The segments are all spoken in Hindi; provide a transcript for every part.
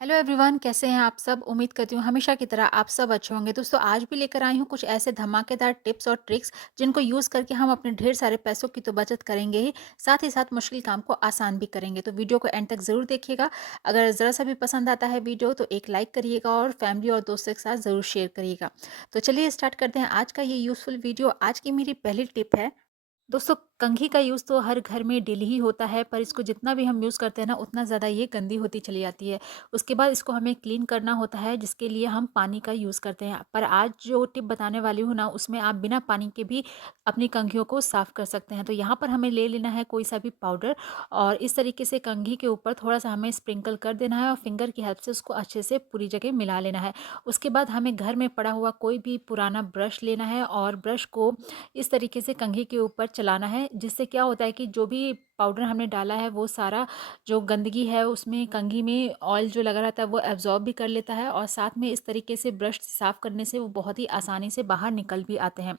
हेलो एवरीवन, कैसे हैं आप सब। उम्मीद करती हूँ हमेशा की तरह आप सब अच्छे होंगे। दोस्तों, आज भी लेकर आई हूँ कुछ ऐसे धमाकेदार टिप्स और ट्रिक्स जिनको यूज़ करके हम अपने ढेर सारे पैसों की तो बचत करेंगे ही, साथ ही साथ मुश्किल काम को आसान भी करेंगे। तो वीडियो को एंड तक ज़रूर देखिएगा। अगर ज़रा सा भी पसंद आता है वीडियो तो एक लाइक करिएगा और फैमिली और दोस्तों के साथ ज़रूर शेयर करिएगा। तो चलिए स्टार्ट करते हैं आज का ये यूज़फुल वीडियो। आज की मेरी पहली टिप है, दोस्तों, कंघी का यूज़ तो हर घर में डेली ही होता है, पर इसको जितना भी हम यूज़ करते हैं ना, उतना ज़्यादा ये गंदी होती चली जाती है। उसके बाद इसको हमें क्लीन करना होता है, जिसके लिए हम पानी का यूज़ करते हैं। पर आज जो टिप बताने वाली हूँ ना, उसमें आप बिना पानी के भी अपनी कंघियों को साफ़ कर सकते हैं। तो यहाँ पर हमें ले लेना है कोई सा भी पाउडर और इस तरीके से कंघी के ऊपर थोड़ा-सा हमें स्प्रिंकल कर देना है और फिंगर की हेल्प से उसको अच्छे से पूरी जगह मिला लेना है। उसके बाद हमें घर में पड़ा हुआ कोई भी पुराना ब्रश लेना है और ब्रश को इस तरीके से कंघी के ऊपर चलाना है, जिससे क्या होता है कि जो भी पाउडर हमने डाला है वो सारा जो गंदगी है उसमें कंघी में ऑयल जो लगा रहता है वो एब्जॉर्ब भी कर लेता है और साथ में इस तरीके से ब्रश साफ़ करने से वो बहुत ही आसानी से बाहर निकल भी आते हैं।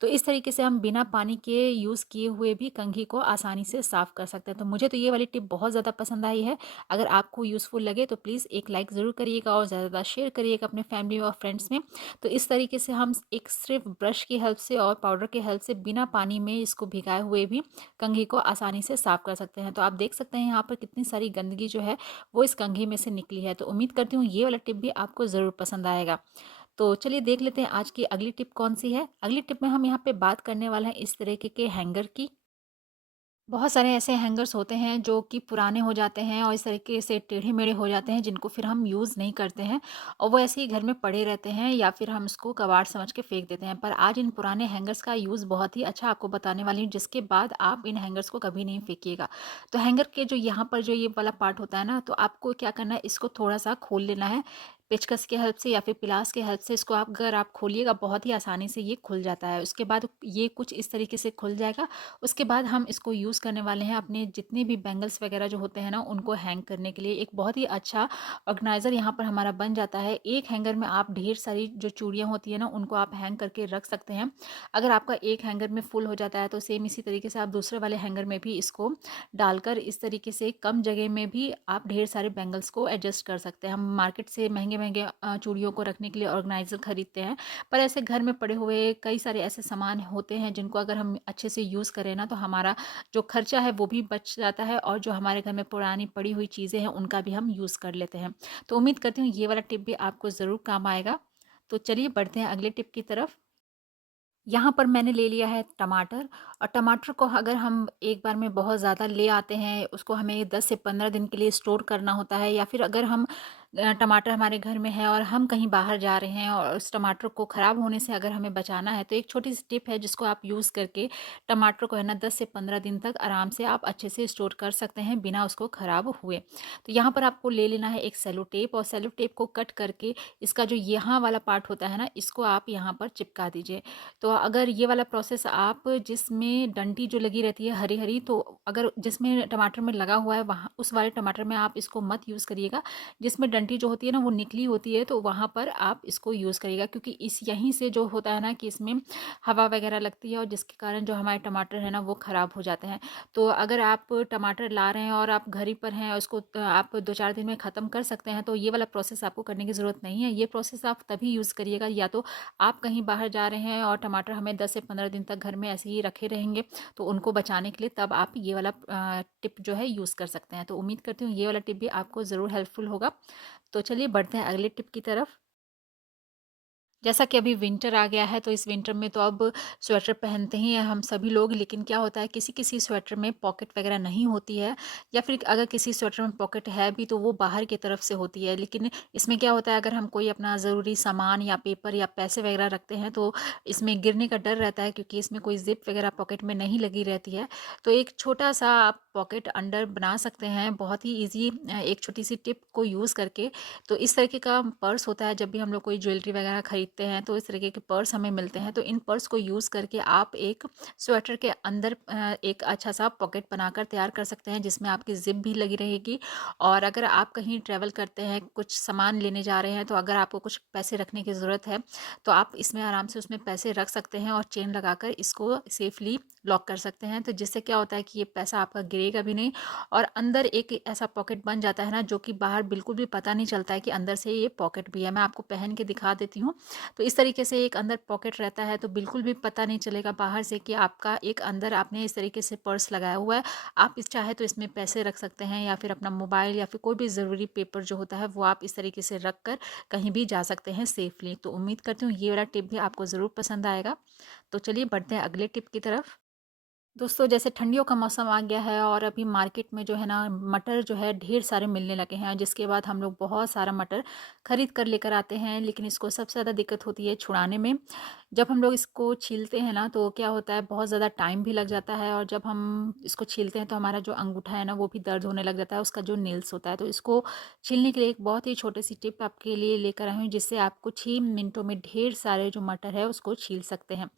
तो इस तरीके से हम बिना पानी के यूज़ किए हुए भी कंघी को आसानी से साफ़ कर सकते हैं। तो मुझे तो ये वाली टिप बहुत ज़्यादा पसंद आई है। अगर आपको यूज़फुल लगे तो प्लीज़ एक लाइक ज़रूर करिएगा और ज़्यादा शेयर करिएगा अपने फैमिली और फ्रेंड्स में। तो इस तरीके से हम एक सिर्फ ब्रश की हेल्प से और पाउडर की हेल्प से बिना पानी में इसको भिगाए हुए भी कंघी को आसानी से साफ़ कर सकते हैं। तो आप देख सकते हैं यहाँ पर कितनी सारी गंदगी जो है वो इस कंघी में से निकली है। तो उम्मीद करती हूँ ये वाला टिप भी आपको ज़रूर पसंद आएगा। तो चलिए देख लेते हैं आज की अगली टिप कौन सी है। अगली टिप में हम यहाँ पे बात करने वाले हैं इस तरीके के हैंगर की। बहुत सारे ऐसे हैंगर्स होते हैं जो कि पुराने हो जाते हैं और इस तरीके से टेढ़े-मेढ़े हो जाते हैं, जिनको फिर हम यूज़ नहीं करते हैं और वो ऐसे ही घर में पड़े रहते हैं या फिर हम उसको कबाड़ समझ के फेंक देते हैं। पर आज इन पुराने हैंगर्स का यूज़ बहुत ही अच्छा आपको बताने वाली हूँ, जिसके बाद आप इन हैंगर्स को कभी नहीं फेंकिएगा। तो हैंगर के जो यहाँ पर जो ये वाला पार्ट होता है ना, तो आपको क्या करना है, इसको थोड़ा-सा खोल लेना है पेचकस की हेल्प से या फिर पिलास की हेल्प से। इसको आप अगर आप खोलिएगा बहुत ही आसानी से ये खुल जाता है। उसके बाद ये कुछ इस तरीके से खुल जाएगा। उसके बाद हम इसको यूज़ करने वाले हैं अपने जितने भी बैंगल्स वगैरह जो होते हैं ना, उनको हैंग करने के लिए। एक बहुत ही अच्छा ऑर्गेनाइज़र यहाँ पर हमारा बन जाता है। एक हैंगर में आप ढेर सारी जो चूड़ियाँ होती है ना, उनको आप हैंग करके रख सकते हैं। अगर आपका एक हैंगर में फुल हो जाता है तो सेम इसी तरीके से आप दूसरे वाले हैंगर में भी इसको डालकर इस तरीके से कम जगह में भी आप ढेर सारे बैंगल्स को एडजस्ट कर सकते हैं। हम मार्केट से महंगे-महंगे चूड़ियों को रखने के लिए ऑर्गेनाइज़र खरीदते हैं, पर ऐसे घर में पड़े हुए कई सारे ऐसे सामान होते हैं जिनको अगर हम अच्छे से यूज़ करें ना, तो हमारा जो खर्चा है वो भी बच जाता है और जो हमारे घर में पुरानी पड़ी हुई चीज़ें हैं उनका भी हम यूज़ कर लेते हैं। तो उम्मीद करती हूँ ये वाला टिप भी आपको ज़रूर काम आएगा। तो चलिए बढ़ते हैं अगले टिप की तरफ। यहाँ पर मैंने ले लिया है टमाटर और टमाटर को अगर हम एक बार में बहुत ज़्यादा ले आते हैं, उसको हमें 10 से 15 दिन के लिए स्टोर करना होता है, या फिर अगर हम टमाटर हमारे घर में है और हम कहीं बाहर जा रहे हैं और उस टमाटर को ख़राब होने से अगर हमें बचाना है, तो एक छोटी-सी टिप है जिसको आप यूज़ करके टमाटर को है ना 10 से 15 दिन तक आराम से आप अच्छे से स्टोर कर सकते हैं बिना उसको ख़राब हुए। तो यहाँ पर आपको ले लेना है एक सेलो टेप और सेलो टेप को कट करके इसका जो यहाँ वाला पार्ट होता है ना, इसको आप यहाँ पर चिपका दीजिए। तो अगर ये वाला प्रोसेस आप जिसमें डंठी जो लगी रहती है हरी-हरी, तो अगर जिसमें टमाटर में लगा हुआ है वहाँ उस वाले टमाटर में आप इसको मत यूज़ करिएगा। जिसमें डंठी जो होती है ना वो निकली होती है, तो वहाँ पर आप इसको यूज़ करिएगा, क्योंकि इस यहीं से जो होता है ना कि इसमें हवा वगैरह लगती है और जिसके कारण जो हमारे टमाटर है ना वो ख़राब हो जाते हैं। तो अगर आप टमाटर ला रहे हैं और आप घर ही पर हैं और उसको आप 2-4 दिन में ख़त्म कर सकते हैं, तो ये वाला प्रोसेस आपको करने की ज़रूरत नहीं है। ये प्रोसेस आप तभी यूज़ करिएगा या तो आप कहीं बाहर जा रहे हैं और टमाटर हमें 10 से 15 दिन तक घर में ऐसे ही रखे रहेंगे, तो उनको बचाने के लिए तब आप ये वाला टिप जो है यूज़ कर सकते हैं। तो उम्मीद करती हूँ ये वाला टिप भी आपको ज़रूर हेल्पफुल होगा। तो चलिए बढ़ते हैं अगले टिप की तरफ। जैसा कि अभी विंटर आ गया है, तो इस विंटर में तो अब स्वेटर पहनते ही हैं हम सभी लोग, लेकिन क्या होता है किसी-किसी स्वेटर में पॉकेट वगैरह नहीं होती है, या फिर अगर किसी स्वेटर में पॉकेट है भी तो वो बाहर की तरफ से होती है। लेकिन इसमें क्या होता है, अगर हम कोई अपना ज़रूरी सामान या पेपर या पैसे वगैरह रखते हैं तो इसमें गिरने का डर रहता है, क्योंकि इसमें कोई ज़िप वगैरह पॉकेट में नहीं लगी रहती है। तो एक छोटा-सा आप पॉकेट अंडर बना सकते हैं बहुत ही ईज़ी एक छोटी-सी टिप को यूज़ करके। तो इस तरीके का पर्स होता है, जब भी हम लोग कोई ज्वेलरी वगैरह खरीदते देखते हैं तो इस तरीके के पर्स हमें मिलते हैं। तो इन पर्स को यूज़ करके आप एक स्वेटर के अंदर एक अच्छा-सा पॉकेट बनाकर तैयार कर सकते हैं, जिसमें आपकी ज़िप भी लगी रहेगी। और अगर आप कहीं ट्रैवल करते हैं, कुछ सामान लेने जा रहे हैं, तो अगर आपको कुछ पैसे रखने की ज़रूरत है, तो आप इसमें आराम से उसमें पैसे रख सकते हैं और चेन लगाकर इसको सेफ़ली लॉक कर सकते हैं। तो जिससे क्या होता है कि ये पैसा आपका गिरेगा भी नहीं और अंदर एक ऐसा पॉकेट बन जाता है ना, जो कि बाहर बिल्कुल भी पता नहीं चलता है कि अंदर से ये पॉकेट भी है। मैं आपको पहन के दिखा देती हूँ। तो इस तरीके से एक अंदर पॉकेट रहता है, तो बिल्कुल भी पता नहीं चलेगा बाहर से कि आपका एक अंदर आपने इस तरीके से पर्स लगाया हुआ है। आप इस चाहे तो इसमें पैसे रख सकते हैं या फिर अपना मोबाइल या फिर कोई भी ज़रूरी पेपर जो होता है, वो आप इस तरीके से रख कर कहीं भी जा सकते हैं सेफ़ली। तो उम्मीद करती हूँ ये वाला टिप भी आपको ज़रूर पसंद आएगा। तो चलिए बढ़ते हैं अगले टिप की तरफ। दोस्तों, जैसे ठंडियों का मौसम आ गया है और अभी मार्केट में जो है ना, मटर जो है ढेर सारे मिलने लगे हैं, जिसके बाद हम लोग बहुत सारा मटर खरीद कर लेकर आते हैं, लेकिन इसको सबसे ज़्यादा दिक्कत होती है छुड़ाने में। जब हम लोग इसको छीलते हैं ना, तो क्या होता है, बहुत ज़्यादा टाइम भी लग जाता है और जब हम इसको छीलते हैं तो हमारा जो अंगूठा है ना, वो भी दर्द होने लग जाता है, उसका जो नेल्स होता है। तो इसको छीलने के लिए एक बहुत ही छोटी सी टिप आपके लिए लेकर आई हूँ, जिससे आप कुछ ही मिनटों में ढेर सारे जो मटर है उसको छील सकते हैं।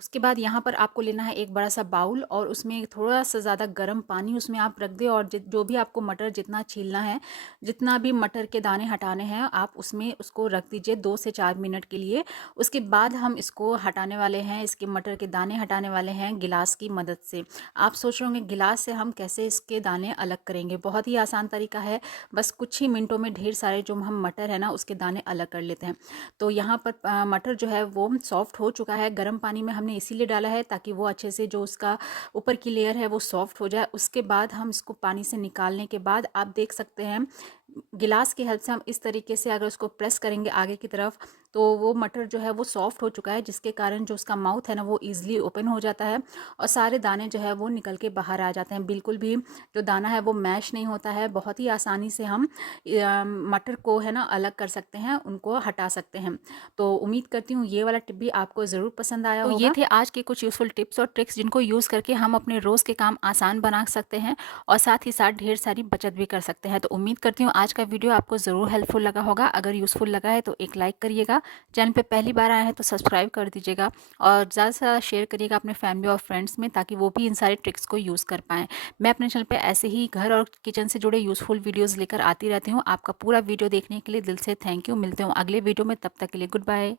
उसके बाद यहाँ पर आपको लेना है एक बड़ा-सा बाउल और उसमें थोड़ा-सा ज़्यादा गर्म पानी उसमें आप रख दें और जो भी आपको मटर जितना छीलना है, जितना भी मटर के दाने हटाने हैं, आप उसमें उसको रख दीजिए 2 से 4 मिनट के लिए। उसके बाद हम इसको हटाने वाले हैं, इसके मटर के दाने हटाने वाले हैं गिलास की मदद से। आप सोच रहे होंगे गिलास से हम कैसे इसके दाने अलग करेंगे? बहुत ही आसान तरीका है, बस कुछ ही मिनटों में ढेर सारे जो हम मटर है ना, उसके दाने अलग कर लेते हैं। तो यहाँ पर मटर जो है वो सॉफ्ट हो चुका है। गर्म पानी में हमने इसीलिए डाला है ताकि वो अच्छे से जो उसका ऊपर की लेयर है वो सॉफ्ट हो जाए। उसके बाद हम इसको पानी से निकालने के बाद आप देख सकते हैं, गिलास की हेल्प से हम इस तरीके से अगर उसको प्रेस करेंगे आगे की तरफ, तो वो मटर जो है वो सॉफ्ट हो चुका है, जिसके कारण जो उसका माउथ है ना, वो ईज़िली ओपन हो जाता है और सारे दाने जो है वो निकल के बाहर आ जाते हैं। बिल्कुल भी जो दाना है वो मैश नहीं होता है। बहुत ही आसानी से हम मटर को है ना अलग कर सकते हैं, उनको हटा सकते हैं। तो उम्मीद करती हूँ ये वाला टिप भी आपको ज़रूर पसंद आया होगा। तो ये थे आज के कुछ यूज़फुल टिप्स और ट्रिक्स, जिनको यूज़ करके हम अपने रोज़ के काम आसान बना सकते हैं और साथ ही साथ ढेर सारी बचत भी कर सकते हैं। तो उम्मीद करती हूँ आज का वीडियो आपको ज़रूर हेल्पफुल लगा होगा। अगर यूज़फुल लगा है तो एक लाइक करिएगा, चैनल पे पहली बार आए हैं तो सब्सक्राइब कर दीजिएगा और ज़्यादा से ज़्यादा शेयर करिएगा अपने फैमिली और फ्रेंड्स में, ताकि वो भी इन सारे ट्रिक्स को यूज़ कर पाएँ। मैं अपने चैनल पे ऐसे ही घर और किचन से जुड़े यूज़फुल वीडियोज़ लेकर आती रहती हूँ। आपका पूरा वीडियो देखने के लिए दिल से थैंक यू। मिलते हूँ अगले वीडियो में, तब तक के लिए गुड बाय।